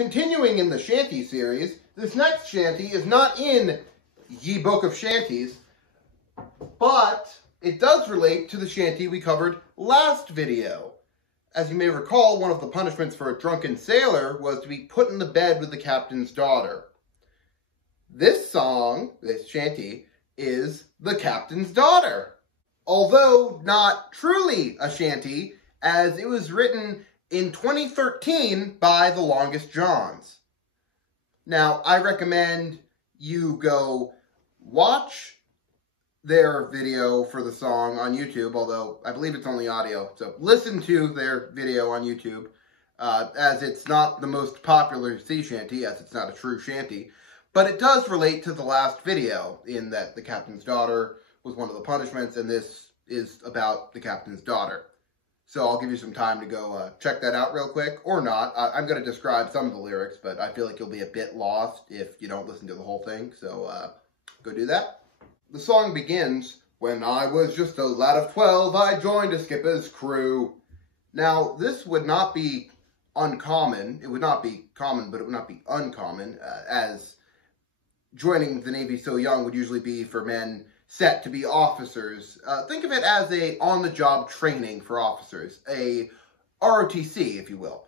Continuing in the shanty series, this next shanty is not in Ye Book of Shanties, but it does relate to the shanty we covered last video. As you may recall, one of the punishments for a drunken sailor was to be put in the bed with the captain's daughter. This song, this shanty, is The Captain's Daughter. Although not truly a shanty, as it was written in 2013 by The Longest Johns. Now, I recommend you go watch their video for the song on YouTube, although I believe it's only audio. So listen to their video on YouTube, as it's not the most popular sea shanty, as it's not a true shanty. But it does relate to the last video, in that the captain's daughter was one of the punishments, and this is about the captain's daughter. So I'll give you some time to go check that out real quick, or not. I'm going to describe some of the lyrics, but I feel like you'll be a bit lost if you don't listen to the whole thing, so go do that. The song begins, "When I was just a lad of 12, I joined a skipper's crew." Now, this would not be uncommon. It would not be common, but it would not be uncommon, as joining the Navy so young would usually be for men set to be officers. Think of it as a on-the-job training for officers, a ROTC, if you will.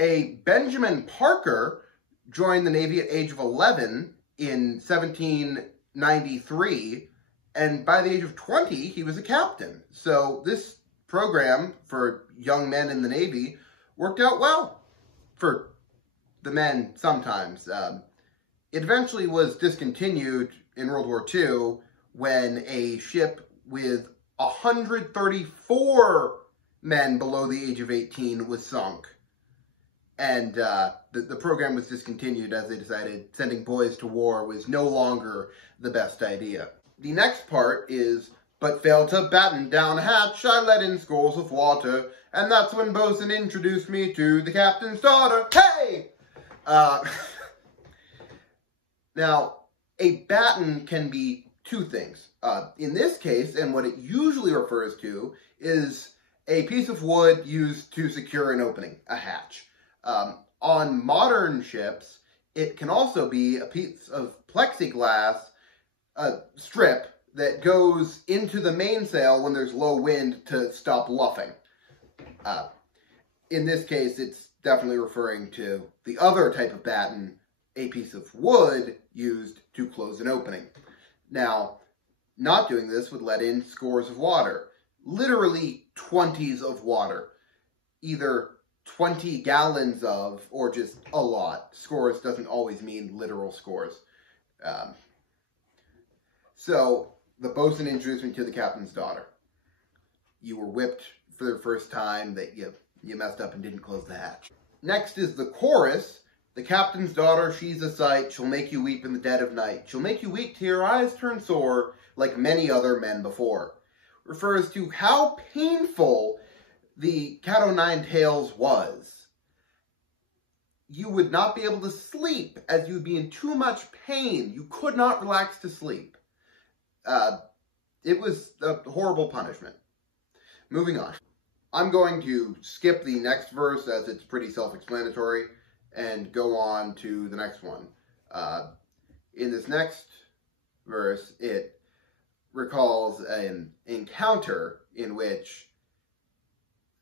A Benjamin Parker joined the Navy at age of 11 in 1793, and by the age of 20, he was a captain. So this program for young men in the Navy worked out well for the men sometimes. It eventually was discontinued in World War II when a ship with 134 men below the age of 18 was sunk. And the program was discontinued as they decided sending boys to war was no longer the best idea. The next part is, "But failed to batten down a hatch, I let in scores of water, and that's when bosun introduced me to the captain's daughter." Hey! Now, a batten can be two things. In this case, and what it usually refers to, is a piece of wood used to secure an opening, a hatch. On modern ships, it can also be a piece of plexiglass, a strip that goes into the mainsail when there's low wind to stop luffing. In this case, it's definitely referring to the other type of batten, a piece of wood used to close an opening. Now, not doing this would let in scores of water. Literally 20s of water. Either 20 gallons of, or just a lot. Scores doesn't always mean literal scores. So, the bosun introduced me to the captain's daughter. You were whipped for the first time that you messed up and didn't close the hatch. Next is the chorus. "The captain's daughter, she's a sight. She'll make you weep in the dead of night. She'll make you weep till your eyes turn sore, like many other men before." Refers to how painful the Cat o' Nine Tails was. You would not be able to sleep, as you would be in too much pain. You could not relax to sleep. It was a horrible punishment. Moving on. I'm going to skip the next verse, as it's pretty self-explanatory, and go on to the next one. In this next verse, it recalls an encounter in which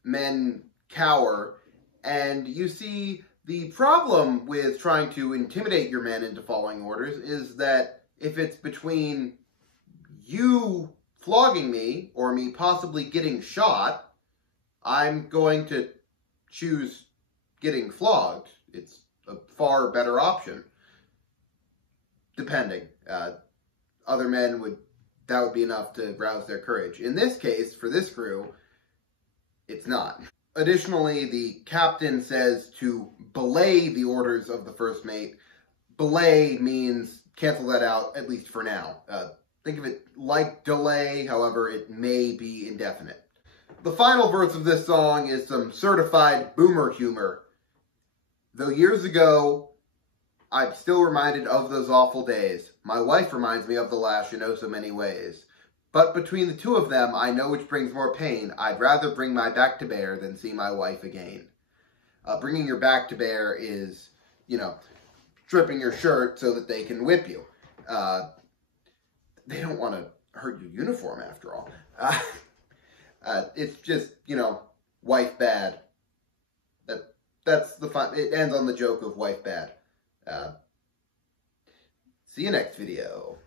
men cower, and you see the problem with trying to intimidate your men into following orders is that if it's between you flogging me or me possibly getting shot, I'm going to choose getting flogged. It's a far better option, depending. Other men that would be enough to rouse their courage. In this case, for this crew, it's not. Additionally, the captain says to belay the orders of the first mate. Belay means cancel that out, at least for now. Think of it like delay, however, it may be indefinite. The final verse of this song is some certified boomer humor. "Though years ago, I'm still reminded of those awful days. My wife reminds me of the lash in oh so many ways. But between the two of them, I know which brings more pain. I'd rather bring my back to bear than see my wife again." Bringing your back to bear is, you know, stripping your shirt so that they can whip you. They don't want to hurt your uniform after all. It's just, you know, wife bad. That's the fun. It ends on the joke of wife bad. See you next video.